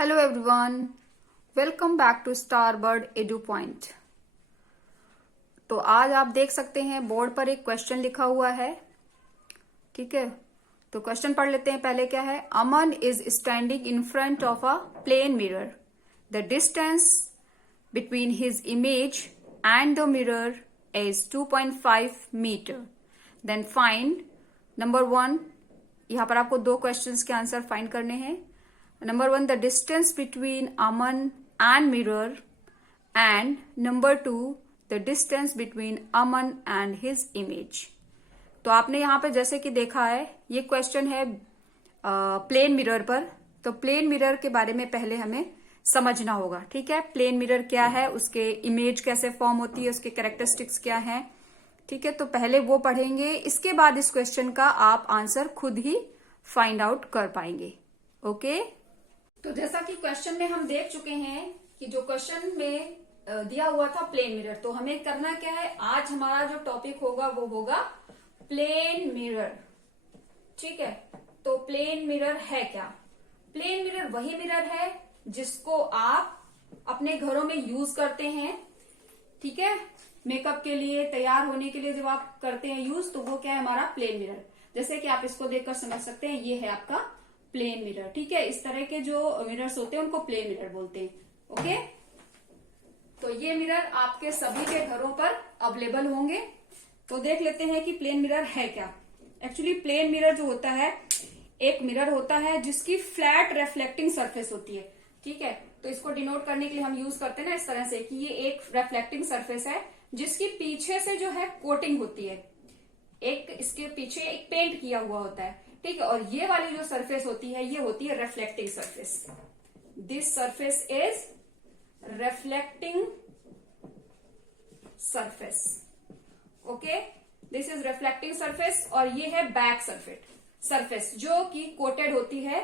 Hello everyone, welcome back to Starbird Edu Point. तो आज आप देख सकते हैं बोर्ड पर एक क्वेश्चन लिखा हुआ है। ठीक है, तो क्वेश्चन पढ़ लेते हैं। पहले क्या है? Aman is standing in front of a plane mirror. The distance between his image and the mirror is 2.5 metre. Then find number 1। यहां पर आपको दो क्वेश्चंस के आंसर फाइंड करने हैं। Number 1, the distance between Aman and mirror, and number 2, the distance between Aman and his image. तो आपने यहाँ पे जैसे कि देखा है, ये क्वेश्चन है प्लेन मिरर पर। तो प्लेन मिरर के बारे में पहले हमें समझना होगा। ठीक है, प्लेन मिरर क्या है, उसके इमेज कैसे फॉर्म होती है, उसके कैरेक्टरिस्टिक्स क्या है। ठीक है, तो पहले वो पढ़ेंगे, इसके बाद इस क्वेश्चन का आप आंसर खुद ही फाइंड आउट कर पाएंगे। ओके, तो जैसा कि क्वेश्चन में हम देख चुके हैं कि जो क्वेश्चन में दिया हुआ था प्लेन मिरर, तो हमें करना क्या है, आज हमारा जो टॉपिक होगा वो होगा प्लेन मिरर। ठीक है, तो प्लेन मिरर है क्या? प्लेन मिरर वही मिरर है जिसको आप अपने घरों में यूज करते हैं। ठीक है, मेकअप के लिए, तैयार होने के लिए जब आप करते हैं यूज, तो वो क्या है, हमारा प्लेन मिरर। जैसे कि आप इसको देखकर समझ सकते हैं, ये है आपका प्लेन मिरर। ठीक है, इस तरह के जो मिरर्स होते हैं उनको प्लेन मिरर बोलते हैं। ओके, तो ये मिरर आपके सभी के घरों पर अवेलेबल होंगे। तो देख लेते हैं कि प्लेन मिरर है क्या। एक्चुअली प्लेन मिरर जो होता है, एक मिरर होता है जिसकी फ्लैट रिफ्लेक्टिंग सरफेस होती है। ठीक है, तो इसको डिनोट करने के लिए हम यूज करते हैं ना इस तरह से कि ये एक रिफ्लेक्टिंग सरफेस है जिसकी पीछे से जो है कोटिंग होती है, एक इसके पीछे एक पेंट किया हुआ होता है। ठीक है, और ये वाली जो सरफेस होती है, ये होती है reflecting surface. This surface is reflecting surface. Okay, this is reflecting surface, और ये है बैक सरफेस जो कि कोटेड होती है।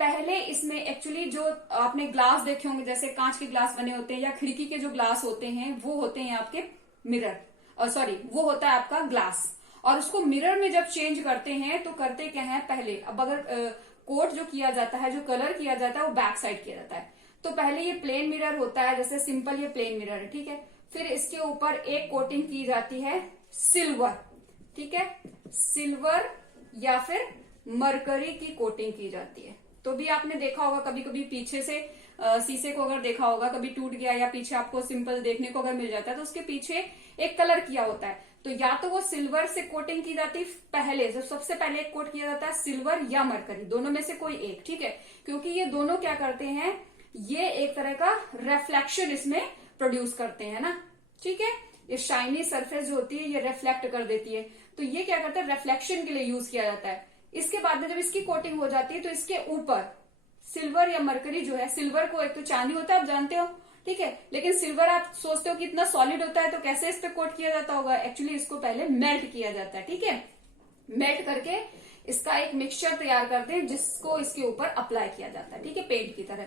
पहले इसमें एक्चुअली जो आपने ग्लास देखे होंगे, जैसे कांच के ग्लास बने होते हैं या खिड़की के जो ग्लास होते हैं, वो होते हैं आपके मिरर, और सॉरी, वो होता है आपका ग्लास। और उसको मिरर में जब चेंज करते हैं तो करते क्या है, पहले अब अगर कोट जो किया जाता है, जो कलर किया जाता है, वो बैक साइड किया जाता है। तो पहले ये प्लेन मिरर होता है, जैसे सिंपल ये प्लेन मिरर है। ठीक है, फिर इसके ऊपर एक कोटिंग की जाती है सिल्वर। ठीक है, सिल्वर या फिर मरकरी की कोटिंग की जाती है। तो भी आपने देखा होगा, कभी कभी पीछे से शीशे को अगर देखा होगा, कभी टूट गया या पीछे आपको सिंपल देखने को अगर मिल जाता है, तो उसके पीछे एक कलर किया होता है। तो या तो वो सिल्वर से कोटिंग की जाती है, पहले जब सबसे पहले एक कोट किया जाता है सिल्वर या मरकरी, दोनों में से कोई एक। ठीक है, क्योंकि ये दोनों क्या करते हैं, ये एक तरह का रिफ्लेक्शन इसमें प्रोड्यूस करते हैं ना। ठीक है, ये शाइनी सरफेस जो होती है ये रिफ्लेक्ट कर देती है, तो ये क्या करता है, रिफ्लेक्शन के लिए यूज किया जाता है। इसके बाद में जब इसकी कोटिंग हो जाती है, तो इसके ऊपर सिल्वर या मरकरी जो है, सिल्वर को एक तो चांदी होता है, आप जानते हो। ठीक है, लेकिन सिल्वर आप सोचते हो कि इतना सॉलिड होता है, तो कैसे इस पे कोट किया जाता होगा? एक्चुअली इसको पहले मेल्ट किया जाता है। ठीक है, मेल्ट करके इसका एक मिक्सचर तैयार करते हैं जिसको इसके ऊपर अप्लाई किया जाता है। ठीक है, पेंट की तरह।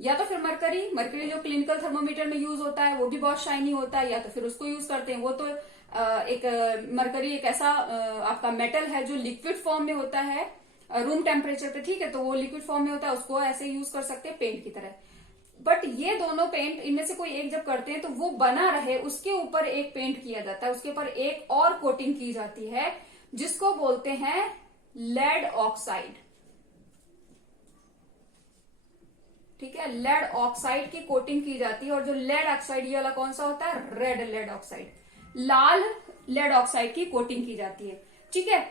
या तो फिर मरकरी जो क्लिनिकल थर्मोमीटर में यूज होता है, वो भी बहुत शाइनी होता है, या तो फिर उसको यूज करते हैं। वो तो मरकरी एक ऐसा आपका मेटल है जो लिक्विड फॉर्म में होता है रूम टेम्परेचर पे। ठीक है, तो वो लिक्विड फॉर्म में होता है, उसको ऐसे यूज कर सकते हैं पेंट की तरह। बट ये दोनों पेंट, इनमें से कोई एक जब करते हैं तो वो बना रहे, उसके ऊपर एक पेंट किया जाता है, उसके ऊपर एक और कोटिंग की जाती है जिसको बोलते हैं लेड ऑक्साइड। ठीक है, लेड ऑक्साइड की कोटिंग की जाती है। और जो लेड ऑक्साइड ये वाला कौन सा होता है, रेड लेड ऑक्साइड, लाल लेड ऑक्साइड की कोटिंग की जाती है। ठीक है,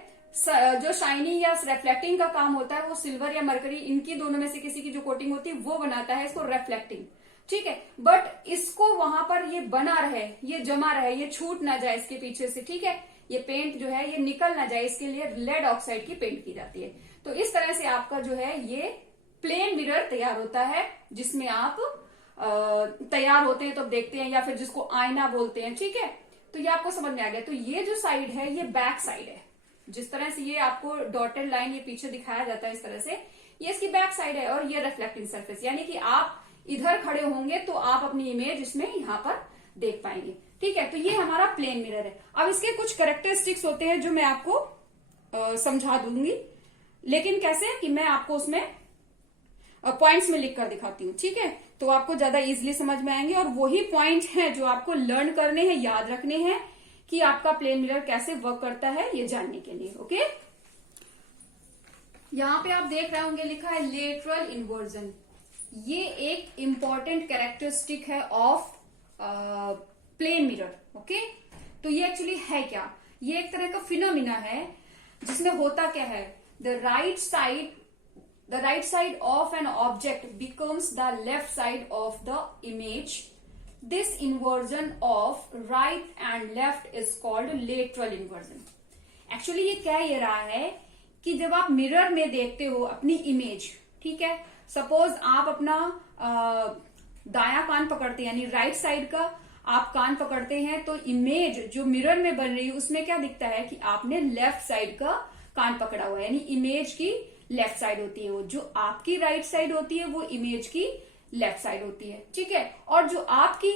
जो शाइनी या रिफ्लेक्टिंग का काम होता है वो सिल्वर या मरकरी, इनकी दोनों में से किसी की जो कोटिंग होती है वो बनाता है इसको रिफ्लेक्टिंग। ठीक है, बट इसको वहां पर ये बना रहे, ये जमा रहे, ये छूट ना जाए इसके पीछे से। ठीक है, ये पेंट जो है ये निकल ना जाए, इसके लिए लेड ऑक्साइड की पेंट की जाती है। तो इस तरह से आपका जो है ये प्लेन मिरर तैयार होता है, जिसमें आप तैयार होते हैं तो देखते हैं, या फिर जिसको आईना बोलते हैं। ठीक है, तो ये आपको समझ में आ गया। तो ये जो साइड है ये बैक साइड है, जिस तरह से ये आपको डॉटेड लाइन ये पीछे दिखाया जाता है इस तरह से, ये इसकी बैक साइड है। और ये रिफ्लेक्टिंग सरफेस, यानी कि आप इधर खड़े होंगे तो आप अपनी इमेज इसमें यहां पर देख पाएंगे। ठीक है, तो ये हमारा प्लेन मिरर है। अब इसके कुछ कैरेक्टरिस्टिक्स होते हैं जो मैं आपको समझा दूंगी, लेकिन कैसे कि मैं आपको उसमें पॉइंट्स में लिख कर दिखाती हूँ, ठीक है। तो आपको ज्यादा इजीली समझ में आएंगे और वही पॉइंट हैं जो आपको लर्न करने हैं, याद रखने हैं कि आपका प्लेन मिरर कैसे वर्क करता है ये जानने के लिए। ओके, यहाँ पे आप देख रहे होंगे लिखा है लेटरल इन्वर्जन। ये एक इंपॉर्टेंट कैरेक्टरिस्टिक है ऑफ प्लेन मिरर। ओके, तो ये एक्चुअली है क्या, ये एक तरह का फिनोमिना है जिसमें होता क्या है, the right side of an object becomes the left side of the image. This inversion of right and left is called lateral inversion. Actually ये कह ये रहा है कि जब आप मिरर में देखते हो अपनी इमेज, ठीक है, सपोज आप अपना दायां कान पकड़ते हैं, यानी राइट साइड का आप कान पकड़ते हैं, तो इमेज जो मिरर में बन रही है उसमें क्या दिखता है कि आपने लेफ्ट साइड का कान पकड़ा हुआ है, यानी इमेज की लेफ्ट साइड होती है वो, जो आपकी राइट साइड होती है वो इमेज की लेफ्ट साइड होती है, ठीक है, और जो आपकी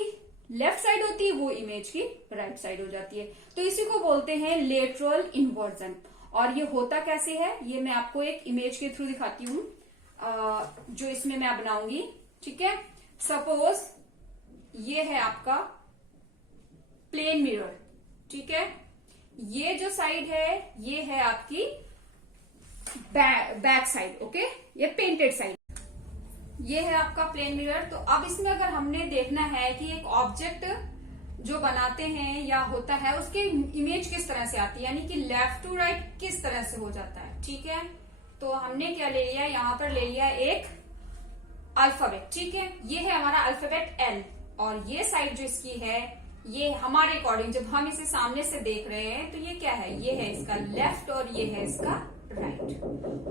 लेफ्ट साइड होती है वो इमेज की राइट साइड हो जाती है। तो इसी को बोलते हैं लेटरल इन्वर्जन। और ये होता कैसे है ये मैं आपको एक इमेज के थ्रू दिखाती हूँ, जो इसमें मैं बनाऊंगी, ठीक है। सपोज ये है आपका प्लेन मिरर, ठीक है, ये जो साइड है ये है आपकी बैक साइड, ओके, ये पेंटेड साइड, ये है आपका प्लेन मिरर। तो अब इसमें अगर हमने देखना है कि एक ऑब्जेक्ट जो बनाते हैं या होता है उसके इमेज किस तरह से आती है, यानी कि लेफ्ट टू राइट किस तरह से हो जाता है, ठीक है। तो हमने क्या ले लिया, यहाँ पर ले लिया एक अल्फाबेट, ठीक है, ये है हमारा अल्फाबेट एल, और ये साइड जो इसकी है ये हमारे अकॉर्डिंग जब हम इसे सामने से देख रहे हैं तो ये क्या है, ये है इसका लेफ्ट और ये है इसका राइट।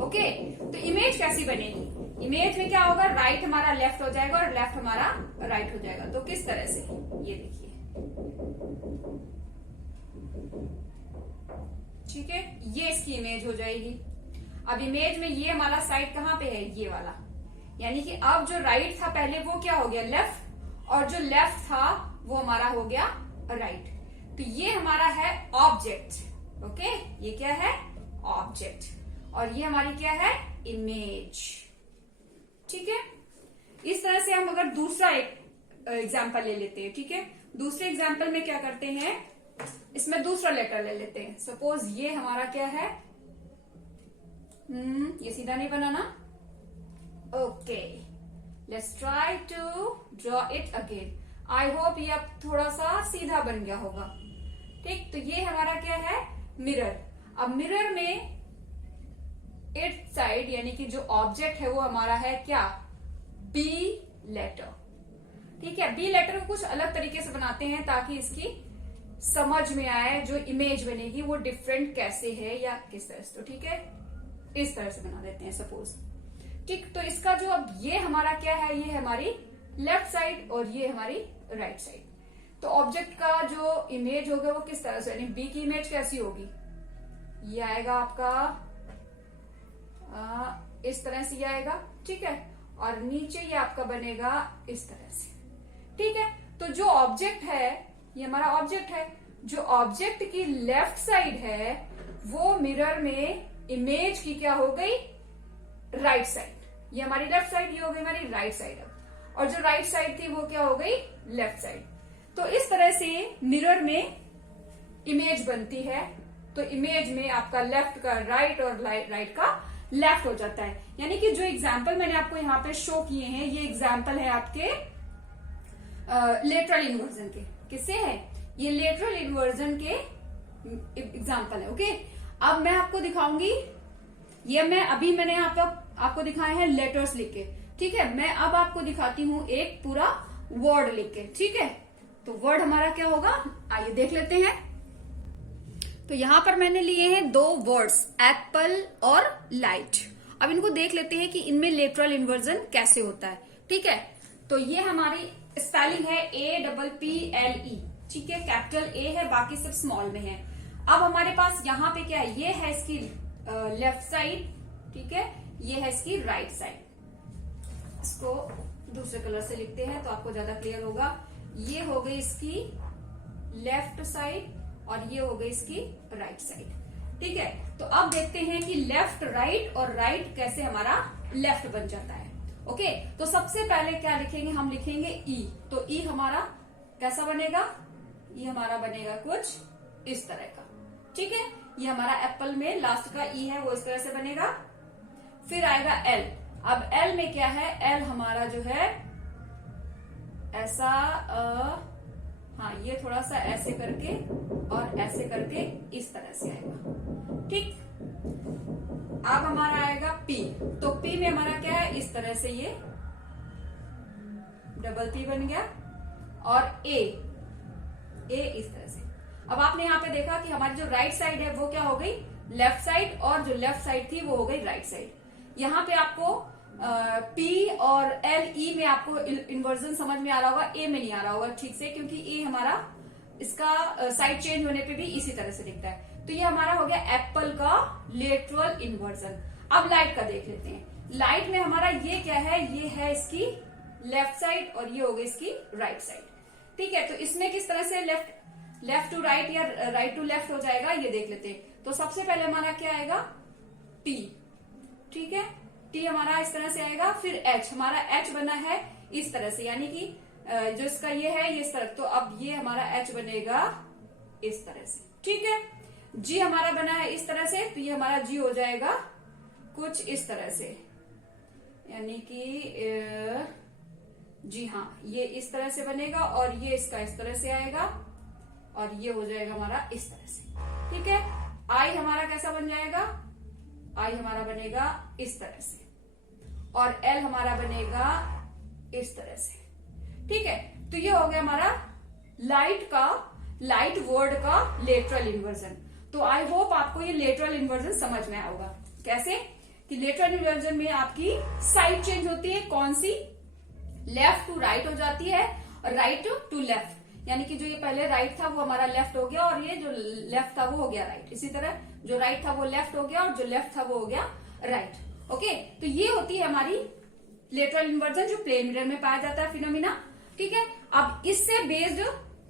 ओके, तो इमेज कैसी बनेगी, इमेज में क्या होगा, राइट हमारा लेफ्ट हो जाएगा और लेफ्ट हमारा राइट हो जाएगा। तो किस तरह से, ये देखिए, ठीक है, ये इसकी इमेज हो जाएगी। अब इमेज में ये हमारा साइड कहाँ पे है, ये वाला, यानी कि अब जो राइट था पहले वो क्या हो गया लेफ्ट, और जो लेफ्ट था वो हमारा हो गया राइट। तो ये हमारा है ऑब्जेक्ट। ओके, ये क्या है ऑब्जेक्ट, और ये हमारी क्या है इमेज, ठीक है। इस तरह से हम अगर दूसरा एक एग्जाम्पल ले लेते हैं, ठीक है, दूसरे एग्जाम्पल में क्या करते हैं, इसमें दूसरा लेटर ले लेते हैं। सपोज ये हमारा क्या है, ये सीधा नहीं बनाना, okay, let's try to draw it again. I hope ये अब थोड़ा सा सीधा बन गया होगा, ठीक। तो ये हमारा क्या है मिरर। अब मिरर में इट साइड यानी कि जो ऑब्जेक्ट है वो हमारा है क्या, बी लेटर, ठीक है। बी लेटर को कुछ अलग तरीके से बनाते हैं ताकि इसकी समझ में आए जो इमेज बनेगी वो डिफरेंट कैसे है या किस तरह से, तो ठीक है, इस तरह से बना देते हैं सपोज, ठीक। तो इसका जो अब ये हमारा क्या है, ये हमारी लेफ्ट साइड और ये हमारी राइट साइड। तो ऑब्जेक्ट का जो इमेज होगा वो किस तरह से, यानी बी की इमेज कैसी होगी, ये आएगा आपका इस तरह से ये आएगा, ठीक है, और नीचे ये आपका बनेगा इस तरह से, ठीक है। तो जो ऑब्जेक्ट है ये हमारा ऑब्जेक्ट है, जो ऑब्जेक्ट की लेफ्ट साइड है वो मिरर में इमेज की क्या हो गई राइट साइड, ये हमारी लेफ्ट साइड, ये हो गई हमारी राइट साइड। अब और जो राइट साइड थी वो क्या हो गई लेफ्ट साइड। तो इस तरह से मिरर में इमेज बनती है। तो इमेज में आपका लेफ्ट का राइट और राइट का लेफ्ट हो जाता है। यानी कि जो एग्जाम्पल मैंने आपको यहाँ पे शो किए हैं ये एग्जाम्पल है आपके लेटरल इन्वर्जन के। किससे है ये, लेटरल इन्वर्जन के एग्जाम्पल है। ओके, अब मैं आपको दिखाऊंगी, ये मैंने आपको दिखाए हैं लेटर्स लिख के, ठीक है। मैं अब आपको दिखाती हूँ एक पूरा वर्ड लिख के, ठीक है। तो वर्ड हमारा क्या होगा, आइए देख लेते हैं। तो यहां पर मैंने लिए हैं दो वर्ड्स, एप्पल और लाइट। अब इनको देख लेते हैं कि इनमें लेटरल इन्वर्जन कैसे होता है, ठीक है। तो ये हमारी स्पेलिंग है APPLE, ठीक है, कैपिटल A है, बाकी सब स्मॉल में है। अब हमारे पास यहाँ पे क्या है, ये है इसकी लेफ्ट साइड, ठीक है, ये है इसकी राइट साइड। इसको दूसरे कलर से लिखते हैं तो आपको ज्यादा क्लियर होगा। ये हो गई इसकी लेफ्ट साइड और ये हो गई इसकी राइट साइड, ठीक है। तो अब देखते हैं कि लेफ्ट राइट और राइट कैसे हमारा लेफ्ट बन जाता है। ओके, तो सबसे पहले क्या लिखेंगे, हम लिखेंगे ई। तो ई हमारा कैसा बनेगा, ई हमारा बनेगा कुछ इस तरह का। ठीक है, ये हमारा एप्पल में लास्ट का ई है वो इस तरह से बनेगा। फिर आएगा एल। अब एल में क्या है, एल हमारा जो है ऐसा हाँ ये थोड़ा सा ऐसे करके और ऐसे करके इस तरह से आएगा। ठीक, अब हमारा आएगा पी। तो पी में हमारा क्या है, इस तरह से ये डबल पी बन गया। और ए इस तरह से। अब आपने यहाँ पे देखा कि हमारी जो राइट साइड है वो क्या हो गई, लेफ्ट साइड, और जो लेफ्ट साइड थी वो हो गई राइट साइड। यहाँ पे आपको पी और एल ई में आपको इन्वर्जन समझ में आ रहा होगा, ए में नहीं आ रहा होगा ठीक से, क्योंकि ए हमारा इसका साइड चेंज होने पे भी इसी तरह से दिखता है। तो ये हमारा हो गया एप्पल का लेटरल इन्वर्जन। अब लाइट का देख लेते हैं। लाइट में हमारा ये क्या है, ये है इसकी लेफ्ट साइड और ये हो गई इसकी राइट साइड। ठीक है, तो इसमें किस तरह से लेफ्ट टू राइट या राइट टू लेफ्ट हो जाएगा ये देख लेते हैं। तो सबसे पहले हमारा क्या आएगा, टी। ठीक है, टी हमारा इस तरह से आएगा। फिर एच, हमारा एच बना है इस तरह से, यानी कि जो इसका ये है ये इस तरह, तो अब ये हमारा एच बनेगा इस तरह से। ठीक है, जी हमारा बना है इस तरह से, तो ये हमारा जी हो जाएगा कुछ इस तरह से, यानी कि जी हाँ ये इस तरह से बनेगा और ये इसका इस तरह से आएगा और ये हो जाएगा हमारा इस तरह से। ठीक है, आई हमारा कैसा बन जाएगा, आई हमारा बनेगा इस तरह से और एल हमारा बनेगा इस तरह से। ठीक है, तो ये हो गया हमारा लाइट वर्ड का लेटरल इन्वर्जन। तो आई होप आपको ये लेटरल इन्वर्जन समझ में आया होगा। कैसे कि लेटरल इन्वर्जन में आपकी साइड चेंज होती है, कौन सी, लेफ्ट टू राइट हो जाती है और राइट टू लेफ्ट, यानी कि जो ये पहले राइट था वो हमारा लेफ्ट हो गया और ये जो लेफ्ट था वो हो गया राइट। इसी तरह जो राइट था वो लेफ्ट हो गया और जो लेफ्ट था वो हो गया राइट। ओके, तो ये होती है हमारी लेटरल इन्वर्जन जो प्लेन मिरर में पाया जाता है फिनोमिना। ठीक है, अब इससे बेस्ड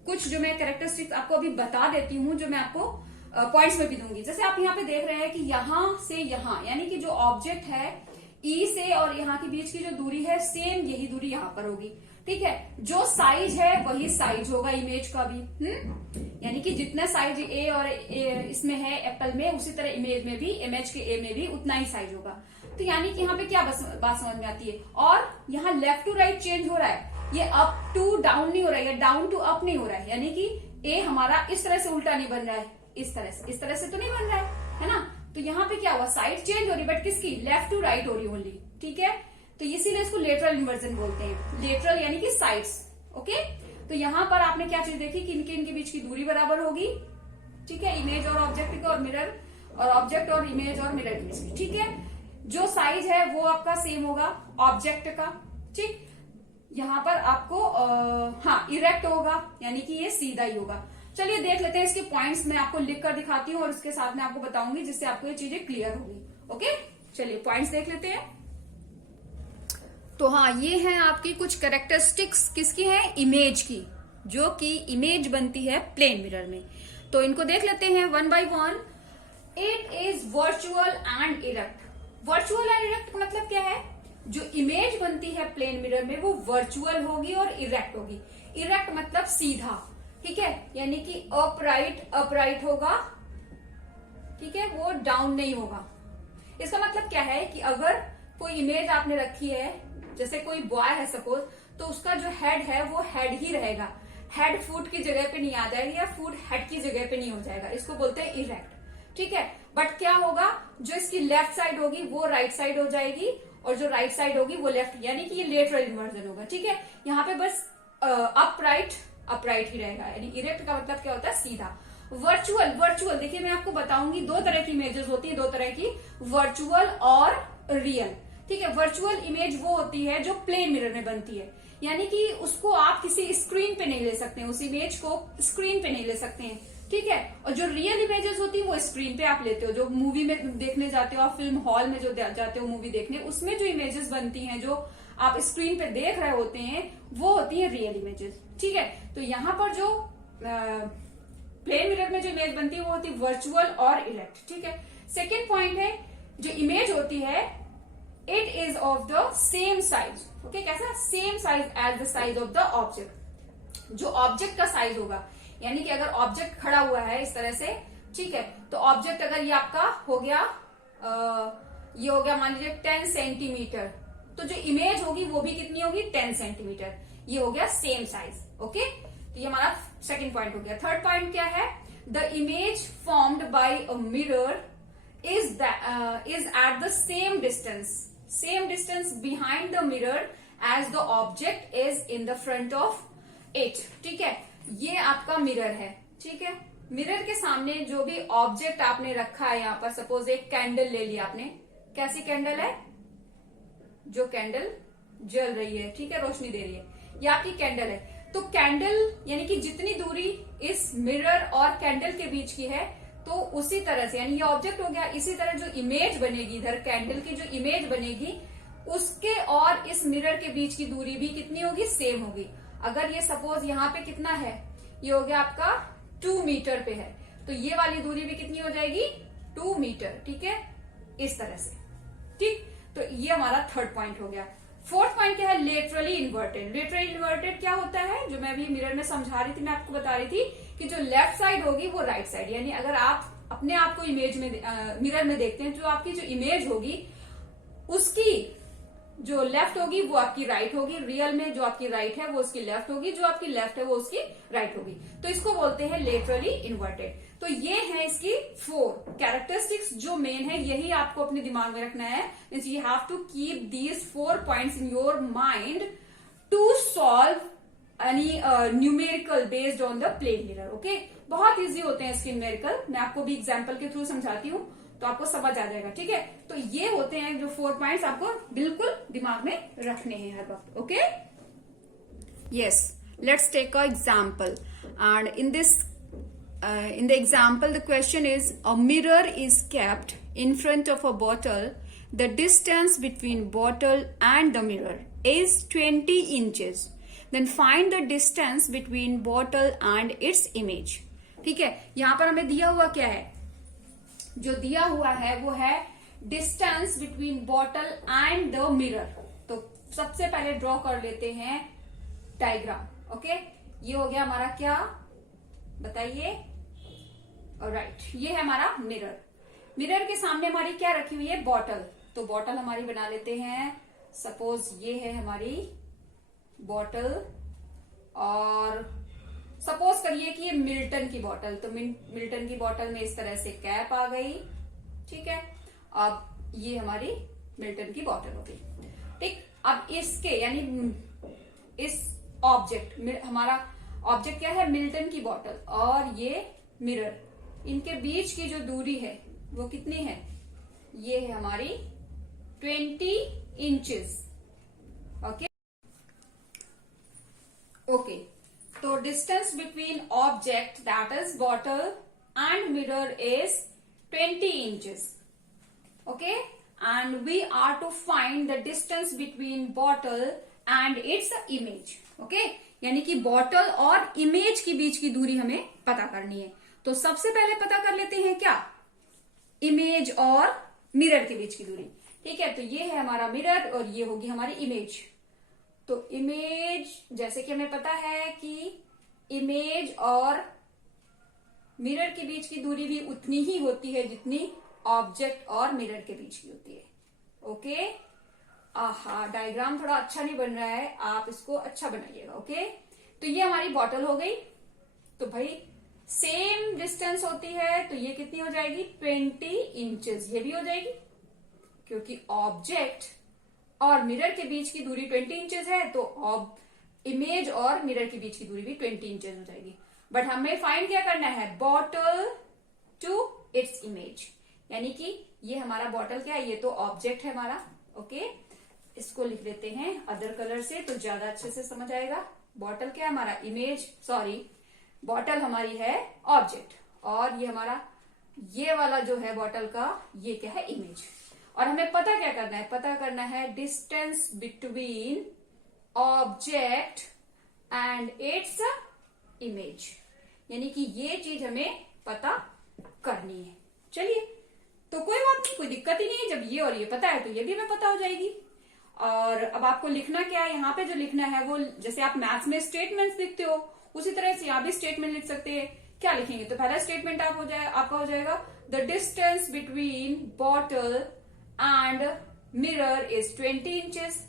कुछ जो मैं कैरेक्टरिस्टिक्स आपको अभी बता देती हूँ, जो मैं आपको पॉइंट्स में भी दूंगी। जैसे आप यहाँ पे देख रहे हैं कि यहां से यहां, यानी कि जो ऑब्जेक्ट है ई से और यहाँ के बीच की जो दूरी है सेम यही दूरी यहाँ पर होगी। ठीक है, जो साइज है वही साइज होगा इमेज का भी। यानी कि जितना साइज ए और इसमें है एप्पल में, उसी तरह इमेज में भी, इमेज के ए में भी उतना ही साइज होगा। तो यानी कि यहाँ पे क्या बात समझ में आती है, और यहाँ लेफ्ट टू राइट चेंज हो रहा है, ये अप टू डाउन नहीं हो रहा है, या डाउन टू अप नहीं हो रहा है, यानी कि ए हमारा इस तरह से उल्टा नहीं बन रहा है, इस तरह से तो नहीं बन रहा है ना। तो यहाँ पे क्या हुआ, साइड चेंज हो रही, बट किसकी, लेफ्ट टू राइट हो रही ओनली। ठीक है, तो इसीलिए इसको लेटरल इन्वर्जन बोलते हैं। लेटरल यानी कि साइड्स। ओके, तो यहाँ पर आपने क्या चीज देखी कि इनके बीच की दूरी बराबर होगी। ठीक है, इमेज और ऑब्जेक्ट की, और मिरर और ऑब्जेक्ट और इमेज और मिरर की बीच। ठीक है, जो साइज है वो आपका सेम होगा ऑब्जेक्ट का। ठीक, यहाँ पर आपको हाँ इरेक्ट होगा, यानी कि ये सीधा ही होगा। चलिए देख लेते हैं इसके पॉइंट्स मैं आपको लिख कर दिखाती हूँ और उसके साथ में आपको बताऊंगी, जिससे आपको ये चीजें क्लियर होगी। ओके, चलिए पॉइंट्स देख लेते हैं। तो हाँ, ये है आपकी कुछ कैरेक्टरिस्टिक्स किसकी है, इमेज की, जो कि इमेज बनती है प्लेन मिरर में। तो इनको देख लेते हैं one by one. It is virtual and erect. Virtual and erect मतलब क्या है, जो इमेज बनती है प्लेन मिरर में वो वर्चुअल होगी और इरेक्ट होगी। इरेक्ट मतलब सीधा। ठीक है, यानी कि अपराइट होगा। ठीक है, वो डाउन नहीं होगा। इसका मतलब क्या है कि अगर कोई इमेज आपने रखी है, जैसे कोई बॉय है सपोज, तो उसका जो हेड है वो हेड ही रहेगा, हेड फुट की जगह पे नहीं आ जाएगा या फुट हेड की जगह पे नहीं हो जाएगा, इसको बोलते हैं इरेक्ट। ठीक है, बट क्या होगा, जो इसकी लेफ्ट साइड होगी वो राइट साइड हो जाएगी और जो राइट साइड होगी वो लेफ्ट, यानी कि ये लेटरल इन्वर्जन होगा। ठीक है, यहाँ पे बस अपराइट ही रहेगा, यानी इरेक्ट का मतलब क्या होता है, सीधा। वर्चुअल देखिए मैं आपको बताऊंगी, दो तरह की इमेजेस होती है, दो तरह की, वर्चुअल और रियल। ठीक है, वर्चुअल इमेज वो होती है जो प्लेन मिरर में बनती है, यानी कि उसको आप किसी स्क्रीन पे नहीं ले सकते हैं, उस इमेज को स्क्रीन पे नहीं ले सकते हैं। ठीक है, और जो रियल इमेजेस होती है वो स्क्रीन पे आप लेते हो, जो मूवी में देखने जाते हो, आप फिल्म हॉल में जो जाते हो मूवी देखने, उसमें जो इमेजेस बनती हैं, जो आप स्क्रीन पे देख रहे होते हैं, वो होती है रियल इमेजेस। ठीक है, तो यहाँ पर जो प्लेन मिरर में जो इमेज बनती है वो होती है वर्चुअल और इरेक्ट। ठीक है, सेकेंड पॉइंट है, जो इमेज होती है it is of the same size. Okay, कैसा? Same size as the size of the object. जो ऑब्जेक्ट का साइज होगा, यानी कि अगर ऑब्जेक्ट खड़ा हुआ है इस तरह से, ठीक है, तो ऑब्जेक्ट अगर ये आपका हो गया ये हो गया मान लीजिए 10 सेंटीमीटर, तो जो इमेज होगी वो भी कितनी होगी? 10 सेंटीमीटर। ये हो गया सेम साइज। ओके, तो ये हमारा सेकंड पॉइंट हो गया। थर्ड पॉइंट क्या है? The image formed by a mirror is at the same distance behind the mirror as the object is in the front of it। ठीक है, ये आपका मिरर है। ठीक है, मिरर के सामने जो भी ऑब्जेक्ट आपने रखा है, यहाँ पर सपोज एक कैंडल ले लिया आपने। कैसी कैंडल है? जो कैंडल जल रही है, ठीक है, रोशनी दे रही है, ये आपकी कैंडल है। तो कैंडल यानी कि जितनी दूरी इस मिरर और कैंडल के बीच की है, तो उसी तरह से, यानी ये ऑब्जेक्ट हो गया, इसी तरह जो इमेज बनेगी, इधर कैंडल की जो इमेज बनेगी, उसके और इस मिरर के बीच की दूरी भी कितनी होगी? सेम होगी। अगर ये सपोज यहाँ पे कितना है, ये हो गया आपका 2 मीटर पे है, तो ये वाली दूरी भी कितनी हो जाएगी? 2 मीटर। ठीक है, इस तरह से। ठीक, तो ये हमारा थर्ड पॉइंट हो गया। फोर्थ पॉइंट क्या है? Laterally inverted. लेटरली इन्वर्टेड क्या होता है? जो मैं अभी मिरर में समझा रही थी, मैं आपको बता रही थी कि जो लेफ्ट साइड होगी वो राइट साइड, यानी अगर आप अपने आप को इमेज में मिरर में देखते हैं, जो आपकी जो इमेज होगी उसकी जो लेफ्ट होगी वो आपकी राइट होगी। रियल में जो आपकी राइट है वो उसकी लेफ्ट होगी, जो आपकी लेफ्ट है वो उसकी राइट होगी। तो इसको बोलते हैं लेटरली इन्वर्टेड। तो ये है इसकी 4 कैरेक्टरिस्टिक्स जो मेन है, यही आपको अपने दिमाग में रखना है। Means you have to keep these 4 points in your mind to solve any numerical based on the plane mirror. Okay, बहुत इजी होते हैं इसके न्यूमेरिकल, मैं आपको भी एग्जाम्पल के थ्रू समझाती हूँ तो आपको समझ आ जाएगा। ठीक है, तो ये होते हैं जो 4 पॉइंट्स आपको बिल्कुल दिमाग में रखने हैं हर वक्त। Okay, yes, let's take a example and in the example the question is a mirror is kept in front of a bottle. The distance between bottle and the mirror is 20 inches. Then find the distance between bottle and its image. ठीक है, यहां पर हमें दिया हुआ क्या है? जो दिया हुआ है वो है distance between bottle and the mirror. तो सबसे पहले ड्रॉ कर लेते हैं डायग्राम। ओके, ये हो गया हमारा क्या, बताइए? राइट, ये है हमारा मिरर। मिरर के सामने हमारी क्या रखी हुई है? बॉटल। तो बॉटल हमारी बना लेते हैं, सपोज ये है हमारी बॉटल, और सपोज करिए कि ये मिल्टन की बॉटल। तो मिल्टन की बॉटल में इस तरह से कैप आ गई। ठीक है, अब ये हमारी मिल्टन की बॉटल हो गई। ठीक, अब इसके यानी इस ऑब्जेक्ट, हमारा ऑब्जेक्ट क्या है? मिल्टन की बॉटल और ये मिरर, इनके बीच की जो दूरी है वो कितनी है? ये है हमारी 20 इंचेस। ओके, ओके, तो distance between object that is bottle and mirror is 20 inches. Okay, and we are to find the distance between bottle and its image. Okay, यानी कि बॉटल और इमेज के बीच की दूरी हमें पता करनी है। तो सबसे पहले पता कर लेते हैं क्या? इमेज और मिरर के बीच की दूरी। ठीक है, तो ये है हमारा मिरर और ये होगी हमारी इमेज। तो इमेज, जैसे कि हमें पता है कि इमेज और मिरर के बीच की दूरी भी उतनी ही होती है जितनी ऑब्जेक्ट और मिरर के बीच की होती है। ओके, आहा, डायग्राम थोड़ा अच्छा नहीं बन रहा है, आप इसको अच्छा बनाइएगा। ओके, तो ये हमारी बॉटल हो गई। तो भाई सेम डिस्टेंस होती है, तो ये कितनी हो जाएगी? 20 इंचेस। ये भी हो जाएगी क्योंकि ऑब्जेक्ट और मिरर के बीच की दूरी 20 इंचेस है, तो इमेज और मिरर के बीच की दूरी भी 20 इंचेस हो जाएगी। बट हमें फाइंड क्या करना है? बॉटल टू इट्स इमेज, यानी कि ये हमारा बॉटल क्या है? ये तो ऑब्जेक्ट है हमारा। ओके, इसको लिख लेते हैं अदर कलर से तो ज्यादा अच्छे से समझ आएगा। बॉटल क्या है हमारा? इमेज, सॉरी, बॉटल हमारी है ऑब्जेक्ट, और ये हमारा ये वाला जो है बॉटल का, ये क्या है? इमेज। और हमें पता क्या करना है? पता करना है distance between object and its image, यानी कि ये चीज हमें पता करनी है। चलिए तो कोई बात नहीं, कोई दिक्कत ही नहीं है। जब ये और ये पता है तो ये भी हमें पता हो जाएगी। और अब आपको लिखना क्या है, यहाँ पे जो लिखना है वो जैसे आप मैथ्स में स्टेटमेंट्स लिखते हो उसी तरह से यहाँ भी स्टेटमेंट लिख सकते हैं। क्या लिखेंगे, तो पहला स्टेटमेंट आपका हो जाएगा the distance between bottle and mirror is 20 inches.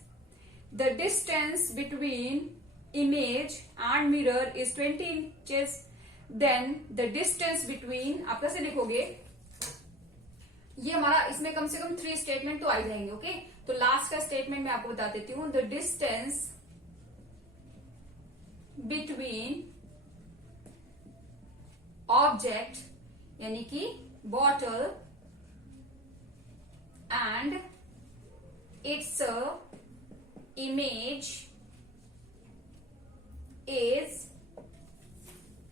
The distance between image and mirror is 20 inches. Then the distance between, आप कैसे लिखोगे, ये हमारा इसमें कम से कम 3 स्टेटमेंट तो आ ही जाएंगे। ओके, तो लास्ट का स्टेटमेंट मैं आपको बता देती हूं। द डिस्टेंस बिटवीन ऑब्जेक्ट यानी कि bottle and its image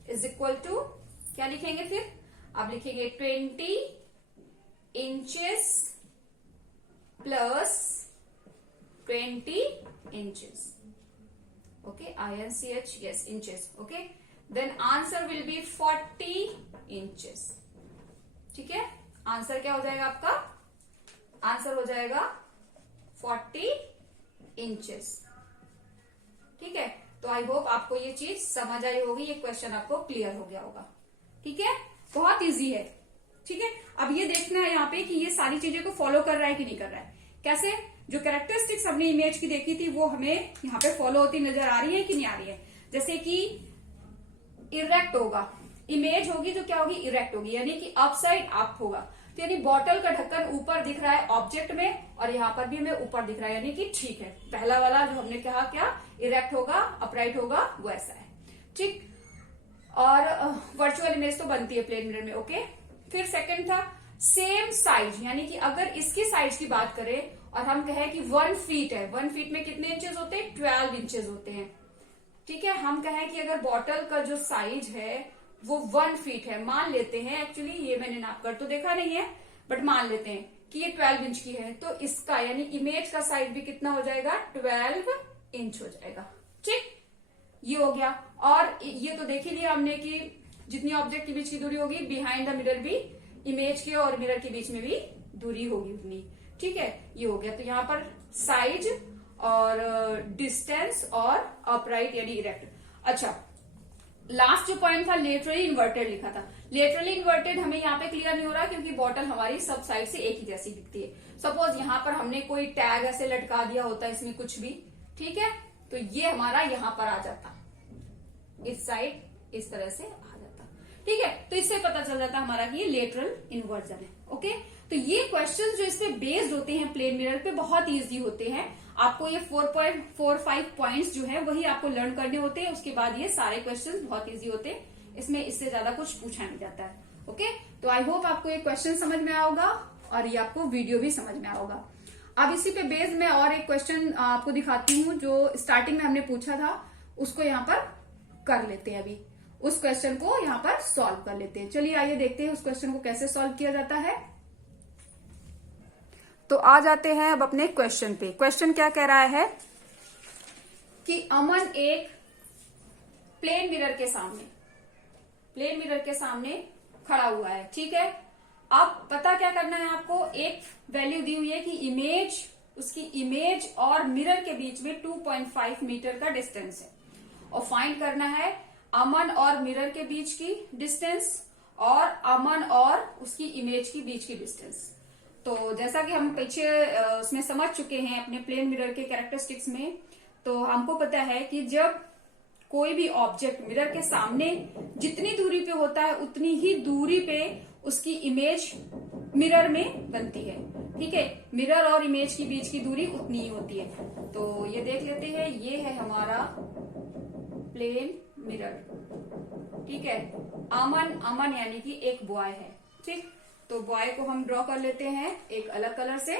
is equal to, क्या लिखेंगे फिर, आप लिखेंगे 20 inches plus 20 inches. Okay, INCH, yes, inches. Okay, then answer will be 40 inches. ठीक है, आंसर क्या हो जाएगा आपका, आंसर हो जाएगा 40 इंचेस। ठीक है, तो आई होप आपको ये चीज समझ आई होगी, ये क्वेश्चन आपको क्लियर हो गया होगा। ठीक है, बहुत इजी है। ठीक है, अब ये देखना है यहाँ पे कि ये सारी चीजें को फॉलो कर रहा है कि नहीं कर रहा है। कैसे, जो कैरेक्टरिस्टिक्स हमने इमेज की देखी थी वो हमें यहाँ पे फॉलो होती नजर आ रही है कि नहीं आ रही है। जैसे कि इरेक्ट होगा, इमेज होगी जो क्या होगी, इरेक्ट होगी, यानी कि अपसाइड अप होगा। तो यानी बॉटल का ढक्कन ऊपर दिख रहा है ऑब्जेक्ट में और यहाँ पर भी हमें ऊपर दिख रहा है, यानी कि ठीक है। पहला वाला जो हमने कहा क्या, इरेक्ट होगा, अपराइट होगा, वो ऐसा है। ठीक, और वर्चुअल इमेज तो बनती है प्लेन मिरर में। ओके, फिर सेकंड था सेम साइज, यानी कि अगर इसकी साइज की बात करें और हम कहें कि 1 फीट है, 1 फीट में कितने इंचेस होते हैं, 12 इंचेस होते हैं। ठीक है, हम कहें कि अगर बॉटल का जो साइज है वो 1 फीट है, मान लेते हैं, एक्चुअली ये मैंने नाप कर तो देखा नहीं है बट मान लेते हैं कि ये 12 इंच की है, तो इसका यानी इमेज का साइज भी कितना हो जाएगा, 12 इंच हो जाएगा। ठीक, ये हो गया। और ये तो देख ही लिया हमने कि जितनी ऑब्जेक्ट के बीच की दूरी होगी, बिहाइंड द मिरर भी इमेज के और मिरर के बीच में भी दूरी होगी उतनी। ठीक है, ये हो गया। तो यहाँ पर साइज और डिस्टेंस और अपराइट यानी इरेक्ट। अच्छा, लास्ट जो पॉइंट था लेटरली इन्वर्टेड लिखा था। लेटरली इन्वर्टेड हमें यहाँ पे क्लियर नहीं हो रहा क्योंकि बॉटल हमारी सब साइड से एक ही जैसी दिखती है। सपोज यहाँ पर हमने कोई टैग ऐसे लटका दिया होता है इसमें कुछ भी, ठीक है, तो ये हमारा यहाँ पर आ जाता, इस साइड इस तरह से आ जाता। ठीक है, तो इससे पता चल जाता हमारा कि ये लेटरल इन्वर्जन है। ओके, तो ये क्वेश्चंस जो इस पे बेस्ड होते हैं प्लेन मिरर पे बहुत इजी होते हैं। आपको ये 4.45 पॉइंट्स जो है वही आपको लर्न करने होते हैं, उसके बाद ये सारे क्वेश्चंस बहुत इजी होते हैं, इसमें इससे ज्यादा कुछ पूछा नहीं जाता है। ओके, तो आई होप आपको ये क्वेश्चन समझ में आया होगा और ये आपको वीडियो भी समझ में आया होगा। अब इसी पे बेस्ड मैं और एक क्वेश्चन आपको दिखाती हूँ जो स्टार्टिंग में हमने पूछा था, उसको यहाँ पर कर लेते हैं। अभी उस क्वेश्चन को यहाँ पर सॉल्व कर लेते हैं। चलिए आइए देखते हैं उस क्वेश्चन को कैसे सॉल्व किया जाता है। तो आ जाते हैं अब अपने क्वेश्चन पे। क्वेश्चन क्या कह रहा है कि अमन एक प्लेन मिरर के सामने खड़ा हुआ है। ठीक है, अब पता क्या करना है आपको, एक वैल्यू दी हुई है कि इमेज, उसकी इमेज और मिरर के बीच में 2.5 मीटर का डिस्टेंस है और फाइंड करना है अमन और मिरर के बीच की डिस्टेंस और अमन और उसकी इमेज की बीच की डिस्टेंस। तो जैसा कि हम पीछे उसमें समझ चुके हैं अपने प्लेन मिरर के कैरेक्टरिस्टिक्स में, तो हमको पता है कि जब कोई भी ऑब्जेक्ट मिरर के सामने जितनी दूरी पे होता है उतनी ही दूरी पे उसकी इमेज मिरर में बनती है। ठीक है, मिरर और इमेज के बीच की दूरी उतनी ही होती है। तो ये देख लेते हैं, ये है हमारा प्लेन मिरर। ठीक है, अमन यानी कि एक बॉय है। ठीक, तो बॉय को हम ड्रॉ कर लेते हैं एक अलग कलर से।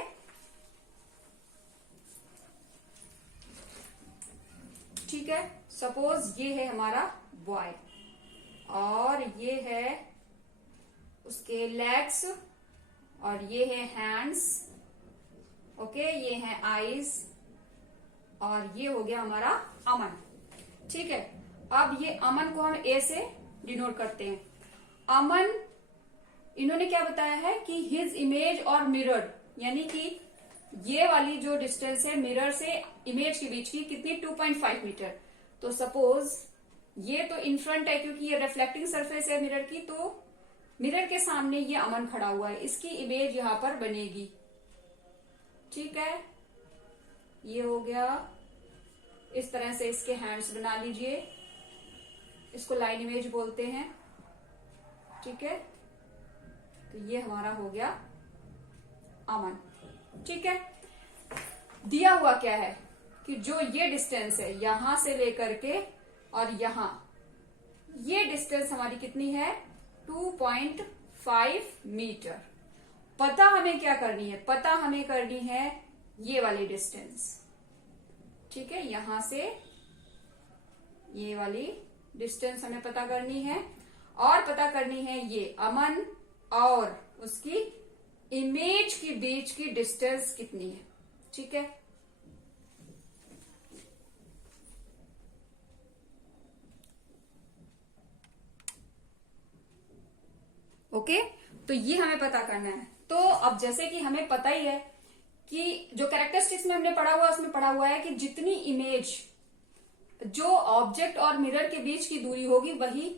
ठीक है, सपोज ये है हमारा बॉय और ये है उसके लेग्स और ये है हैंड्स। ओके, ये है आईज और ये हो गया हमारा अमन। ठीक है, अब ये अमन को हम ए से डिनोट करते हैं। अमन इन्होंने क्या बताया है कि हिज इमेज और मिरर, यानी कि ये वाली जो डिस्टेंस है मिरर से इमेज के बीच की कितनी 2.5 मीटर। तो सपोज ये तो इन फ्रंट है क्योंकि ये रिफ्लेक्टिंग सरफेस है मिरर की, तो मिरर के सामने ये अमन खड़ा हुआ है, इसकी इमेज यहां पर बनेगी। ठीक है, ये हो गया। इस तरह से इसके हैंड्स बना लीजिए, इसको लाइन इमेज बोलते हैं। ठीक है, तो ये हमारा हो गया अमन। ठीक है, दिया हुआ क्या है कि जो ये डिस्टेंस है यहां से लेकर के और यहां, ये डिस्टेंस हमारी कितनी है 2.5 मीटर। पता हमें क्या करनी है, पता हमें करनी है ये वाली डिस्टेंस। ठीक है, यहां से ये वाली डिस्टेंस हमें पता करनी है, और पता करनी है ये अमन और उसकी इमेज के बीच की डिस्टेंस कितनी है। ठीक है, ओके, तो ये हमें पता करना है। तो अब जैसे कि हमें पता ही है कि जो कैरेक्टरिस्टिक्स में हमने पढ़ा हुआ है उसमें पढ़ा हुआ है कि जितनी इमेज, जो ऑब्जेक्ट और मिरर के बीच की दूरी होगी वही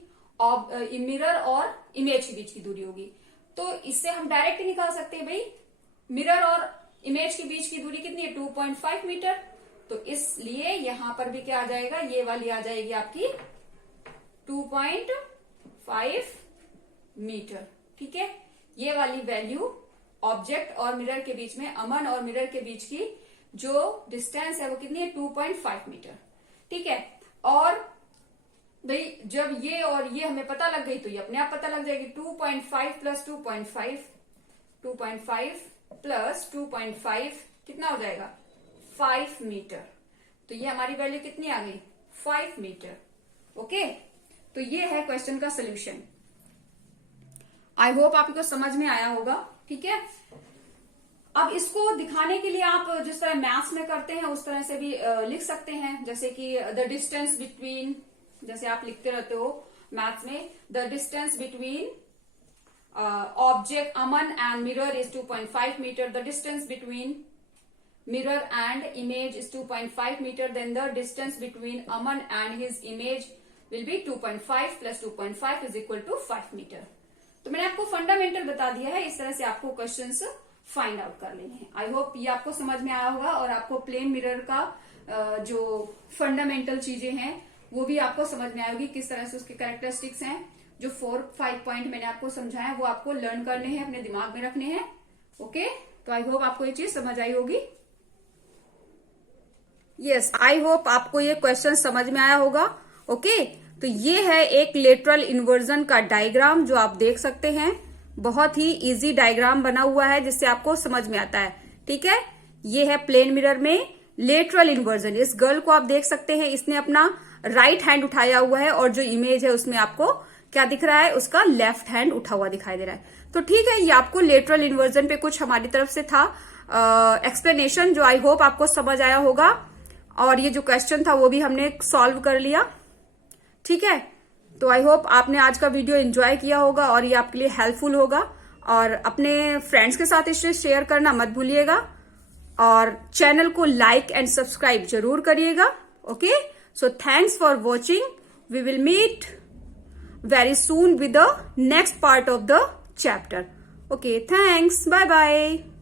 मिरर और इमेज के बीच की दूरी होगी। तो इससे हम डायरेक्ट ही निकाल सकते हैं भाई मिरर और इमेज के बीच की दूरी कितनी है 2.5 मीटर। तो इसलिए यहां पर भी क्या आ जाएगा, ये वाली आ जाएगी आपकी 2.5 मीटर। ठीक है, ये वाली वैल्यू ऑब्जेक्ट और मिरर के बीच में, अमन और मिरर के बीच की जो डिस्टेंस है वो कितनी है 2.5 मीटर। ठीक है, और भाई जब ये और ये हमें पता लग गई तो ये अपने आप पता लग जाएगी। 2.5 प्लस 2.5, 2.5 प्लस 2.5 कितना हो जाएगा 5 मीटर। तो ये हमारी वैल्यू कितनी आ गई 5 मीटर। ओके, तो ये है क्वेश्चन का सोल्यूशन। आई होप आपको समझ में आया होगा। ठीक है, अब इसको दिखाने के लिए आप जिस तरह मैथ्स में करते हैं उस तरह से भी लिख सकते हैं, जैसे कि द डिस्टेंस बिटवीन, जैसे आप लिखते रहते हो मैथ्स में, the distance between object Aman and mirror is 2.5 meter, the distance between mirror and image is 2.5 meter, then the distance between Aman and his image will be 2.5 plus 2.5 is equal to 5 meter। तो मैंने आपको fundamental बता दिया है, इस तरह से आपको क्वेश्चंस फाइंड आउट कर लेने हैं। आई होप ये आपको समझ में आया होगा और आपको प्लेन मिरर का जो फंडामेंटल चीजें हैं वो भी आपको समझ में आएगी, किस तरह से उसके कैरेक्टरिस्टिक्स हैं। जो 4-5 पॉइंट मैंने आपको समझाया वो आपको लर्न करने हैं, अपने दिमाग में रखने हैं। ओके, तो आई होप आपको ये चीज समझ आई होगी। यस, आई होप आपको ये क्वेश्चन समझ में आया होगा। ओके, तो ये है एक लेटरल इन्वर्जन का डायग्राम जो आप देख सकते हैं। बहुत ही इजी डायग्राम बना हुआ है जिससे आपको समझ में आता है। ठीक है, ये है प्लेन मिरर में लेटरल इन्वर्जन। इस गर्ल को आप देख सकते हैं, इसने अपना राइट हैंड उठाया हुआ है और जो इमेज है उसमें आपको क्या दिख रहा है, उसका लेफ्ट हैंड उठा हुआ दिखाई दे रहा है। तो ठीक है, ये आपको लेटरल इन्वर्जन पे कुछ हमारी तरफ से था एक्सप्लेनेशन, जो आई होप आपको समझ आया होगा। और ये जो क्वेश्चन था वो भी हमने सॉल्व कर लिया। ठीक है, तो आई होप आपने आज का वीडियो एंजॉय किया होगा और ये आपके लिए हेल्पफुल होगा। और अपने फ्रेंड्स के साथ इसे शेयर करना मत भूलिएगा और चैनल को लाइक एंड सब्सक्राइब जरूर करिएगा। Okay, so thanks for watching. We will meet very soon with the next part of the chapter. Okay, thanks, bye bye.